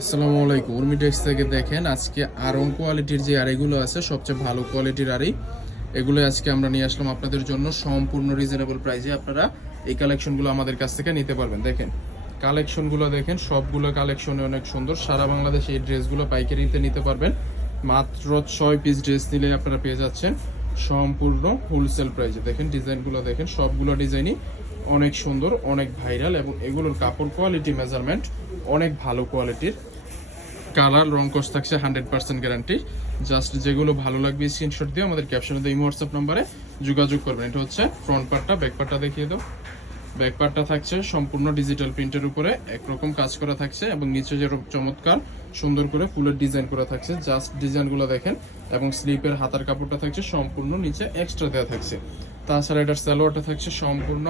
আসসালামু আলাইকুম। উর্মি টেক্স থেকে দেখেন আজকে আরং কোয়ালিটির যে আড়িগুলো আছে সবচেয়ে ভালো কোয়ালিটির আড়ি, এগুলো আজকে আমরা নিয়ে আসলাম আপনাদের জন্য সম্পূর্ণ রিজনেবল প্রাইসে। আপনারা এই কালেকশনগুলো আমাদের কাছ থেকে নিতে পারবেন। দেখেন কালেকশনগুলো দেখেন, সবগুলো কালেকশনে অনেক সুন্দর। সারা বাংলাদেশে এই ড্রেসগুলো পাইকারিতে নিতে পারবেন। মাত্র 6 পিস ড্রেস নিলে আপনারা পেয়ে যাচ্ছেন সম্পূর্ণ হোলসেল প্রাইসে। দেখেন ডিজাইনগুলো দেখেন, সবগুলো ডিজাইনই অনেক সুন্দর, অনেক ভাইরাল এবং এগুলোর কাপড় কোয়ালিটি মেজারমেন্ট অনেক ভালো কোয়ালিটির। কালার রং কস থাকছে 100% গ্যারান্টি। জাস্ট যেগুলো ভালো লাগবে স্ক্রিনশট দিয়ে আমাদের ক্যাপশনে দিয়ে হোয়াটসঅ্যাপ নাম্বারে যোগাযোগ করবেন। এটা হচ্ছে ফ্রন্ট পার্টটা, ব্যাক পার্টটা দেখিয়ে দাও। ব্যাক পার্টটা থাকছে সম্পূর্ণ ডিজিটাল প্রিন্টের উপরে একরকম কাজ করা থাকছে এবং নিচে যে চমৎকার সুন্দর করে ফুলের ডিজাইন করা থাকছে। জাস্ট ডিজাইনগুলো দেখেন এবং স্লিপের হাতার কাপড়টা থাকছে সম্পূর্ণ নিচে এক্সট্রা দেওয়া থাকছে। তাছাড়া এটার সালোয়ারটা থাকছে সম্পূর্ণ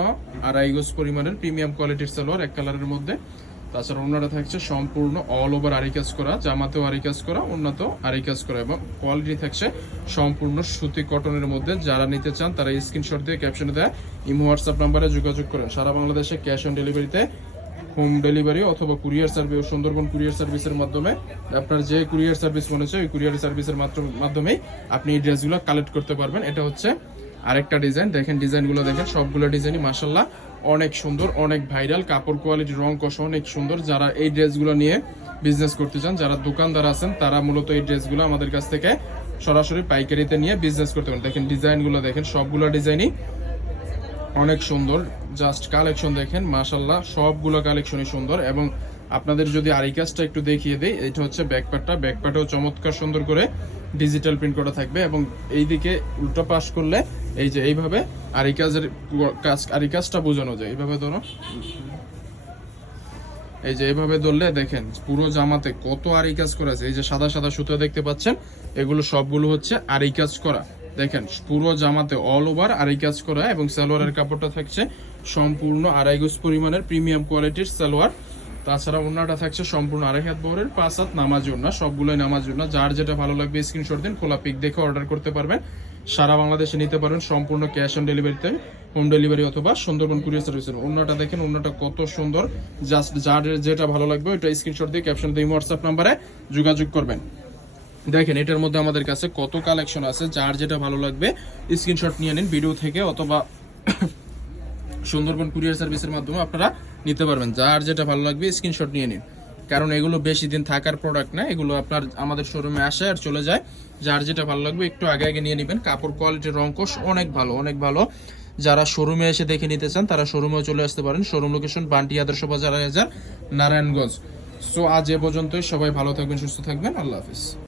2.5 গজ পরিমাণের প্রিমিয়াম কোয়ালিটির সালোয়ার এক কালারের মধ্যে। তাছাড়া ওনাটা থাকছে সম্পূর্ণ অল ওভার আরি কাজ করা, জামাতেও আরি কাজ করা, ওন্নাতেও আরি কাজ করা এবং কোয়ালিটি থাকছে সম্পূর্ণ সুতি কটনের মধ্যে। যারা নিতে চান তারা স্ক্রিনশট দিয়ে ক্যাপশনে দেয় ইমো হোয়াটসঅ্যাপ নাম্বারে যোগাযোগ করেন। সারা বাংলাদেশে ক্যাশ অন ডেলিভারিতে, হোম ডেলিভারি অথবা কুরিয়ার সার্ভিস, সুন্দরবন কুরিয়ার সার্ভিসের মাধ্যমে আপনার যে কুরিয়ার সার্ভিস মনে হচ্ছে ওই কুরিয়ার সার্ভিসের মাধ্যমেই আপনি এই ড্রেসগুলো কালেক্ট করতে পারবেন। এটা হচ্ছে আরেকটা ডিজাইন। দেখেন ডিজাইনগুলো দেখেন, সবগুলো ডিজাইনই মাশাআল্লাহ অনেক সুন্দর, অনেক ভাইরাল। কাপড় কোয়ালিটি, রং কষ অনেক সুন্দর। যারা এই ড্রেসগুলো নিয়ে বিজনেস করতে চান, যারা দোকানদার আছেন, তারা মূলত এই ড্রেসগুলো আমাদের কাছ থেকে সরাসরি পাইকারিতে নিয়ে বিজনেস করতে পারেন। দেখেন ডিজাইনগুলো দেখেন, সবগুলো ডিজাইনই অনেক সুন্দর। জাস্ট কালেকশন দেখেন মাশাআল্লাহ, সবগুলো কালেকশনই সুন্দর। এবং আপনাদের যদি আরি কাজটা একটু দেখিয়ে দেই, এটা হচ্ছে ব্যাকপার্টটা। ব্যাকপার্টেও চমৎকার সুন্দর করে ডিজিটাল প্রিন্ট করা থাকবে এবং এইদিকে উল্টো পাশ করলে এই যে এইভাবে আরি কাজের আরি কাজটা বোঝানো যায়। এইভাবে ধরো, এই যে এইভাবে ধরলে দেখেন পুরো জামাতে কত আরি কাজ করা আছে। এই যে সাদা সাদা সুতো দেখতে পাচ্ছেন, এগুলো সবগুলো হচ্ছে আরি কাজ করা। দেখেন পুরো জামাতে অল ওভার আরি কাজ করা এবং সালোয়ারের কাপড়টা থাকছে সম্পূর্ণ 2.5 গজ পরিমাণের প্রিমিয়াম কোয়ালিটির সালোয়ার। তাছাড়া ওন্নাটা থাকছে সম্পূর্ণ 2.5 হাত বহরের 5 হাত নামাজ ওন্না, সবগুলোই নামাজ ওন্না। যার যেটা ভালো লাগবে স্ক্রিনশট দিন, খোলা পিক দেখে অর্ডার করতে পারবেন। সারা বাংলাদেশে নিতে পারবেন সম্পূর্ণ ক্যাশ অন ডেলিভারিতে, হোম ডেলিভারি অথবা সুন্দরবন কুরিয়ার সার্ভিসের। ওন্নাটা দেখেন, ওন্নাটা কত সুন্দর। জাস্ট যার যেটা ভালো লাগবে ওইটা স্ক্রিনশট দিয়ে ক্যাপশন দিয়ে হোয়াটসঅ্যাপ নাম্বারে যোগাযোগ করবেন। দেখেন এটার মধ্যে আমাদের কাছে কত কালেকশন আছে, যার যেটা ভালো লাগবে স্ক্রিনশট নিয়ে নিন ভিডিও থেকে অথবা সুন্দরবন কুরিয়ার সার্ভিসের মাধ্যমে আপনারা নিতে পারবেন। যার যেটা ভালো লাগবে স্ক্রিনশট নিয়ে নিন, কারণ এগুলো বেশি দিন থাকার প্রোডাক্ট না, এগুলো আপনার আমাদের শোরুমে আসে আর চলে যায়। যার যেটা ভালো লাগবে একটু আগে আগে নিয়ে নেবেন। কাপড় কোয়ালিটির রংকশ অনেক ভালো, অনেক ভালো। যারা শোরুমে এসে দেখে নিতে চান তারা শোরুমেও চলে আসতে পারেন। শোরুম লোকেশন বান্টি আদর্শ বাজার, নারায়ণগঞ্জ। সো আজ এ পর্যন্তই। সবাই ভালো থাকবেন, সুস্থ থাকবেন। আল্লাহ হাফিজ।